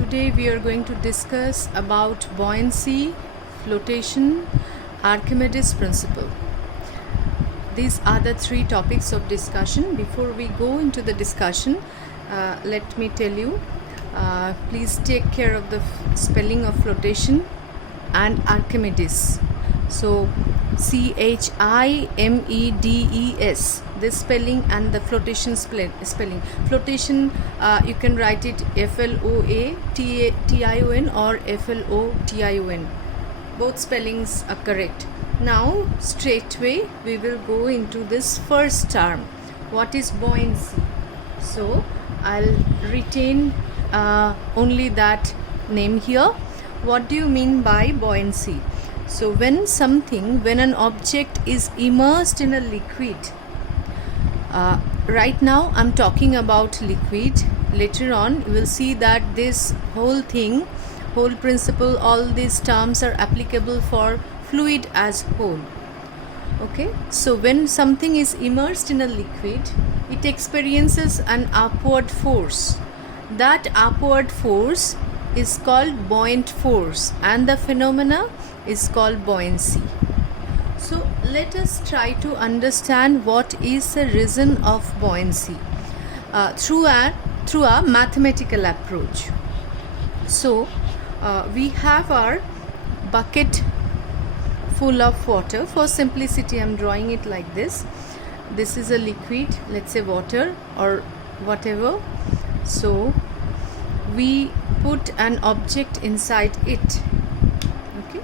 Today we are going to discuss about buoyancy, flotation, Archimedes principle. These are the three topics of discussion. Before we go into the discussion, let me tell you, please take care of the spelling of flotation and Archimedes. So Chimedes, this spelling, and the flotation spelling. Flotation, you can write it Floatation or Flotion. Both spellings are correct. Now straightway we will go into this first term. What is buoyancy? So I'll retain only that name here. What do you mean by buoyancy? So when an object is immersed in a liquid, right now I'm talking about liquid. Later on you will see that this whole principle, all these terms are applicable for fluid as whole. Okay, so when something is immersed in a liquid, it experiences an upward force. That upward force is called buoyant force, and the phenomena is called buoyancy. So let us try to understand what is the reason of buoyancy through a mathematical approach. So we have our bucket full of water. For simplicity, I am drawing it like this. This is a liquid, let's say water or whatever. So we put an object inside it. Okay,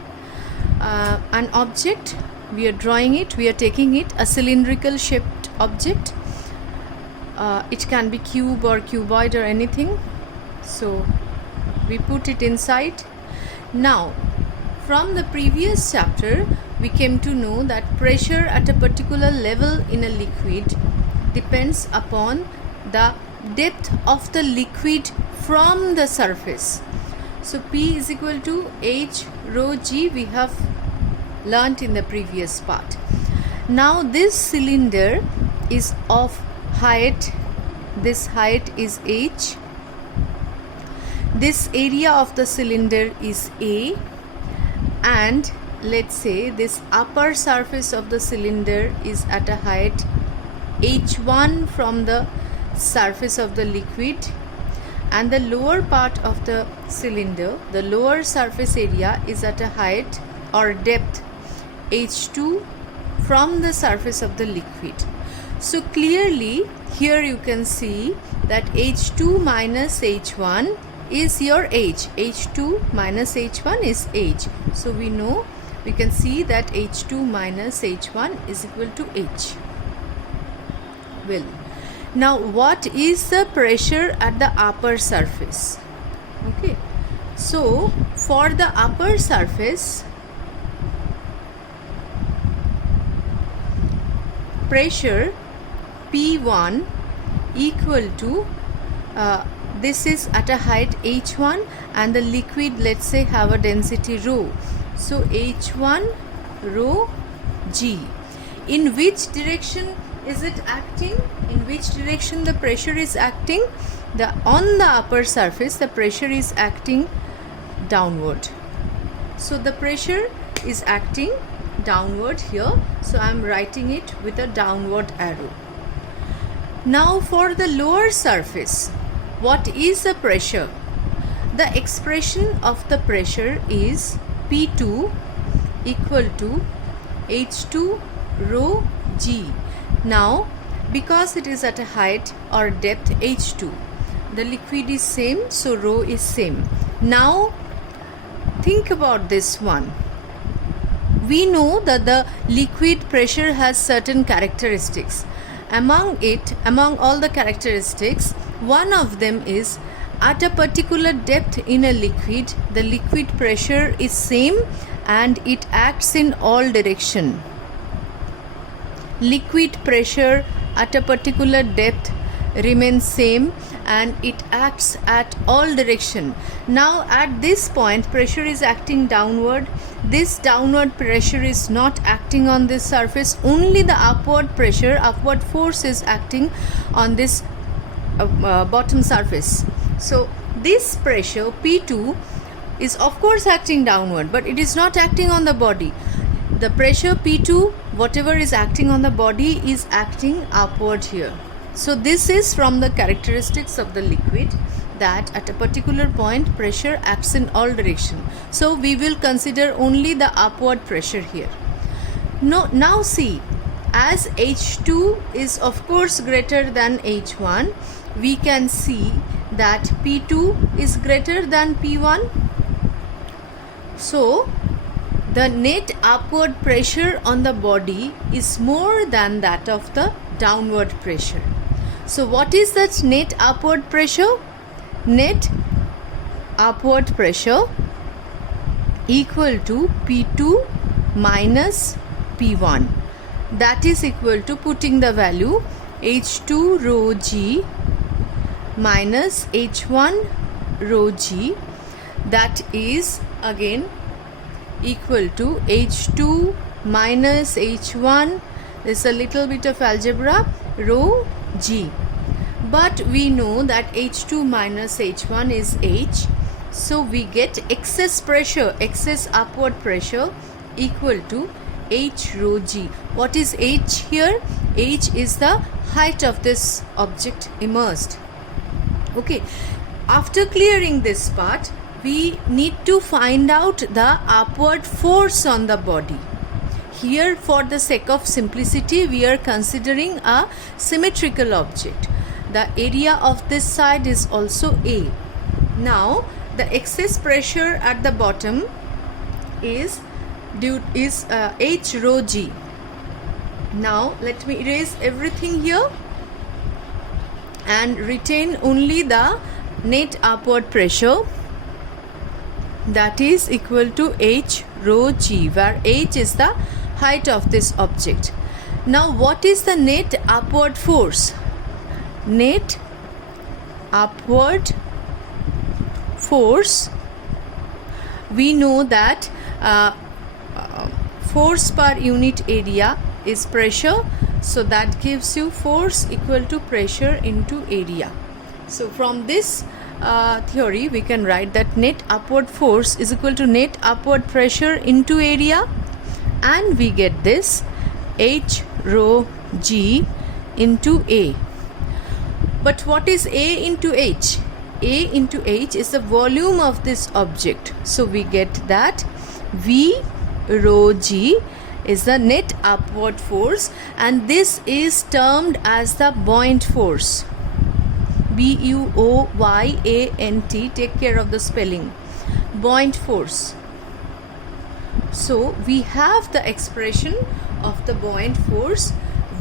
an object, we are drawing it, we are taking it, a cylindrical shaped object. It can be cube or cuboid or anything. So we put it inside. Now from the previous chapter we came to know that pressure at a particular level in a liquid depends upon the depth of the liquid from the surface. So P is equal to H rho G, we have learnt in the previous part. Now this cylinder is of height, this height is H, this area of the cylinder is A, and let's say this upper surface of the cylinder is at a height H1 from the surface of the liquid, and the lower part of the cylinder, the lower surface area, is at a height or depth H2 from the surface of the liquid. So clearly here you can see that H2 minus H1 is your H. H2 minus H1 is H. So we can see that H2 minus H1 is equal to H. Well, now what is the pressure at the upper surface? Okay, so for the upper surface, pressure P1 equal to this is at a height H1 and the liquid, let's say, have a density rho. So H1 rho G. In which direction is it acting? In which direction the pressure is acting? On the upper surface the pressure is acting downward. So the pressure is acting downward here. So I am writing it with a downward arrow. Now for the lower surface, what is the pressure? The expression of the pressure is P2 equal to H2 rho G. Now because it is at a height or depth H2, the liquid is same, so rho is same. Now think about this one. We know that the liquid pressure has certain characteristics. Among all the characteristics, one of them is at a particular depth in a liquid, the liquid pressure is same and it acts in all direction. Liquid pressure at a particular depth remains same and it acts at all direction. Now at this point pressure is acting downward. This downward pressure is not acting on this surface, only the upward force is acting on this bottom surface. So this pressure P2 is of course acting downward, but it is not acting on the body. The pressure P2, whatever is acting on the body, is acting upward here. So this is from the characteristics of the liquid, that at a particular point pressure acts in all direction. So we will consider only the upward pressure here. Now see, as H2 is of course greater than H1, we can see that P2 is greater than P1. So the net upward pressure on the body is more than that of the downward pressure. So what is that net upward pressure? Net upward pressure equal to P2 minus P1. That is equal to, putting the value, H2 rho g minus H1 rho g, that is again equal to H2 minus H1, there's a little bit of algebra, rho g. But we know that H2 minus H1 is H, so we get excess pressure, excess upward pressure equal to H rho g. What is H here? H is the height of this object immersed. Okay, after clearing this part, we need to find out the upward force on the body. Here, for the sake of simplicity, we are considering a symmetrical object. The area of this side is also A. Now, the excess pressure at the bottom is H rho g. Now, let me erase everything here and retain only the net upward pressure, that is equal to H rho g, where H is the height of this object. Now, what is the net upward force? Net upward force, we know that force per unit area is pressure, so that gives you force equal to pressure into area. So from this theory, we can write that net upward force is equal to net upward pressure into area, and we get this H rho g into A. But what is A into H? A into H is the volume of this object. So we get that V rho g is the net upward force, and this is termed as the buoyant force. Buoyant, take care of the spelling. Buoyant force. So we have the expression of the buoyant force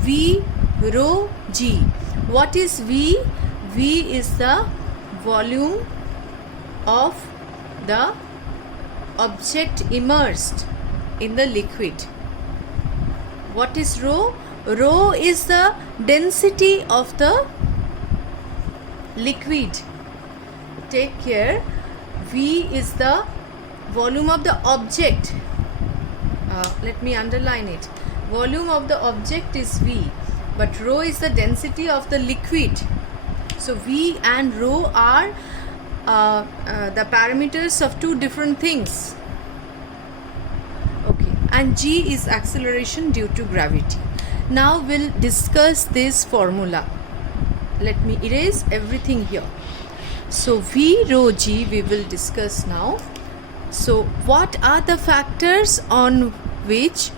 V rho g. What is V? V is the volume of the object immersed in the liquid. What is rho? Rho is the density of the liquid. Take care. V is the volume of the object. Let me underline it. Volume of the object is V, but rho is the density of the liquid. So V and rho are the parameters of two different things. Okay, and g is acceleration due to gravity. Now we'll discuss this formula. Let me erase everything here. So V rho g we will discuss now. So what are the factors on which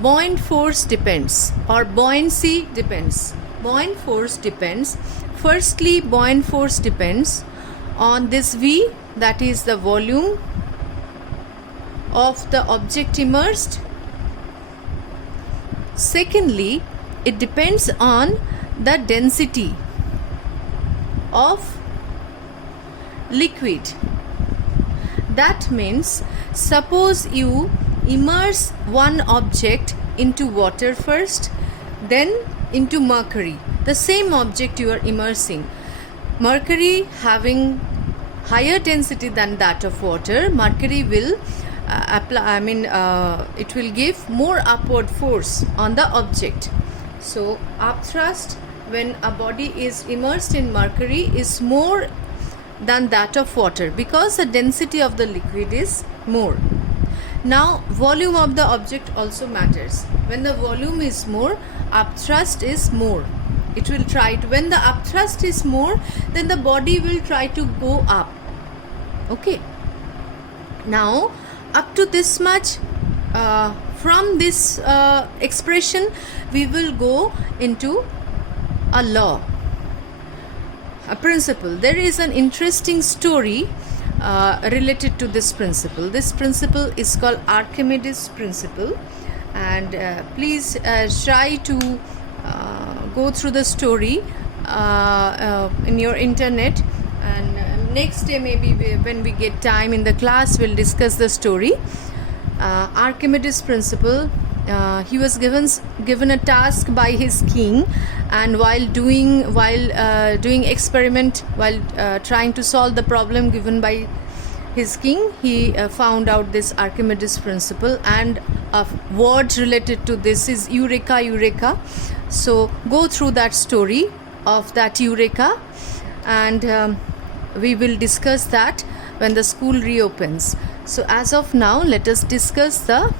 buoyant force depends, or buoyancy depends? Buoyant force depends. Firstly, buoyant force depends on this V, that is the volume of the object immersed. Secondly, it depends on the density of liquid. That means, suppose you immerse one object into water first, then into mercury. The same object you are immersing. Mercury having higher density than that of water, mercury will it will give more upward force on the object. So upthrust when a body is immersed in mercury is more than that of water because the density of the liquid is more. Now, volume of the object also matters. When the volume is more, upthrust is more. It will try to, when the upthrust is more, then the body will try to go up. Okay. Now, up to this much, from this expression, we will go into a law, a principle. There is an interesting story related to this principle. This principle is called Archimedes principle, and please try to go through the story in your internet, and next day maybe when we get time in the class we'll discuss the story. Archimedes principle. He was given a task by his king, and while doing experiment, while trying to solve the problem given by his king, he found out this Archimedes principle, and a word related to this is eureka, eureka. So go through that story of that eureka, and we will discuss that when the school reopens. So as of now, let us discuss the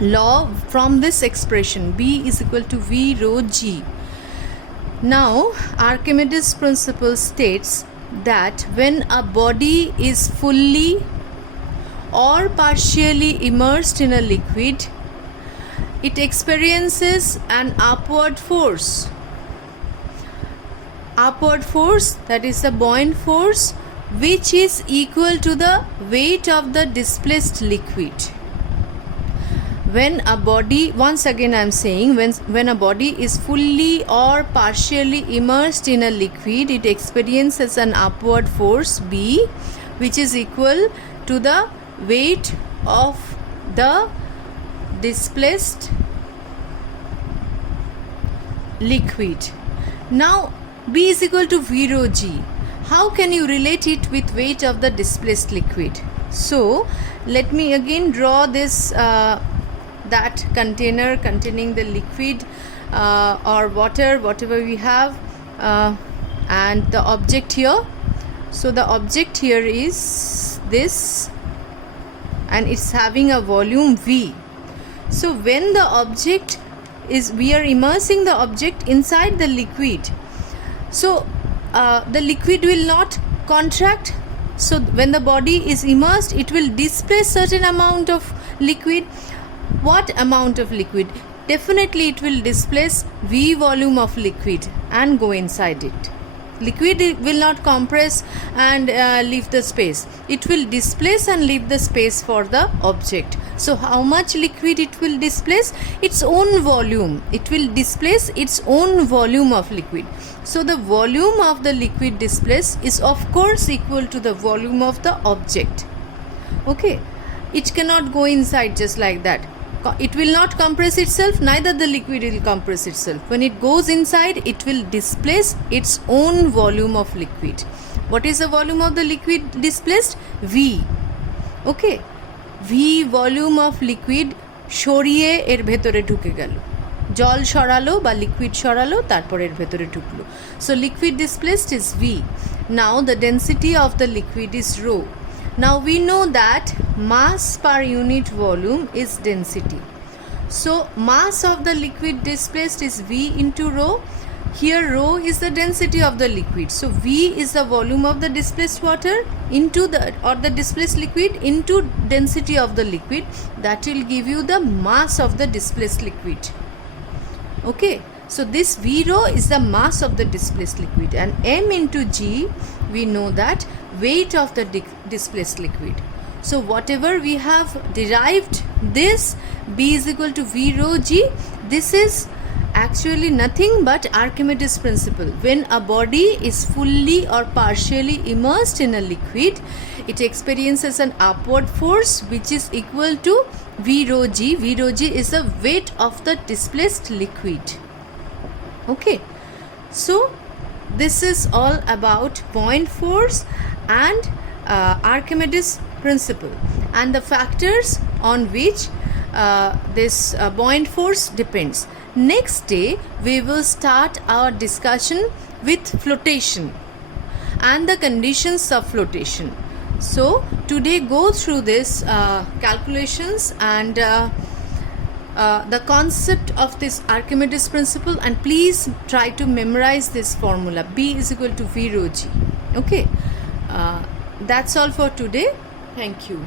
law from this expression, B is equal to V rho G. Now, Archimedes principle states that when a body is fully or partially immersed in a liquid, it experiences an upward force. Upward force, that is the buoyant force, which is equal to the weight of the displaced liquid. When a body, once again I am saying, when a body is fully or partially immersed in a liquid, it experiences an upward force B, which is equal to the weight of the displaced liquid. Now B is equal to V rho G. How can you relate it with weight of the displaced liquid? So let me again draw this that container containing the liquid or water, whatever we have, and the object here. So the object here is this, and it's having a volume V. So when the object is, we are immersing the object inside the liquid, so the liquid will not contract. So when the body is immersed, it will displace certain amount of liquid. What amount of liquid? Definitely it will displace V volume of liquid and go inside it. Liquid will not compress and leave the space. It will displace and leave the space for the object. So how much liquid it will displace? Its own volume. It will displace its own volume of liquid. So the volume of the liquid displaced is of course equal to the volume of the object. Okay. It cannot go inside just like that. It will not compress itself, neither the liquid will compress itself. When it goes inside, it will displace its own volume of liquid. What is the volume of the liquid displaced? V. Okay. V volume of liquid সরিয়ে এর ভেতরে ঢুকে গেল, জল সরালো বা liquid সরালো, তারপর এর ভেতরে ঢুকলো. So liquid displaced is V. Now the density of the liquid is rho. Now we know that mass per unit volume is density. So mass of the liquid displaced is V into rho. Here rho is the density of the liquid. So V is the volume of the displaced water into the, or the displaced liquid into density of the liquid. That will give you the mass of the displaced liquid. Okay. So this V rho is the mass of the displaced liquid, and M into G, we know that weight of the displaced liquid. So whatever we have derived this, B is equal to V rho G, this is actually nothing but Archimedes principle. When a body is fully or partially immersed in a liquid, it experiences an upward force which is equal to V rho G. V rho G is the weight of the displaced liquid. Okay, so this is all about buoyant force and Archimedes principle and the factors on which this buoyant force depends. Next day we will start our discussion with flotation, and the conditions of flotation. So today go through this calculations and the concept of this Archimedes principle, and please try to memorize this formula, B is equal to V rho G. Okay, that's all for today. Thank you.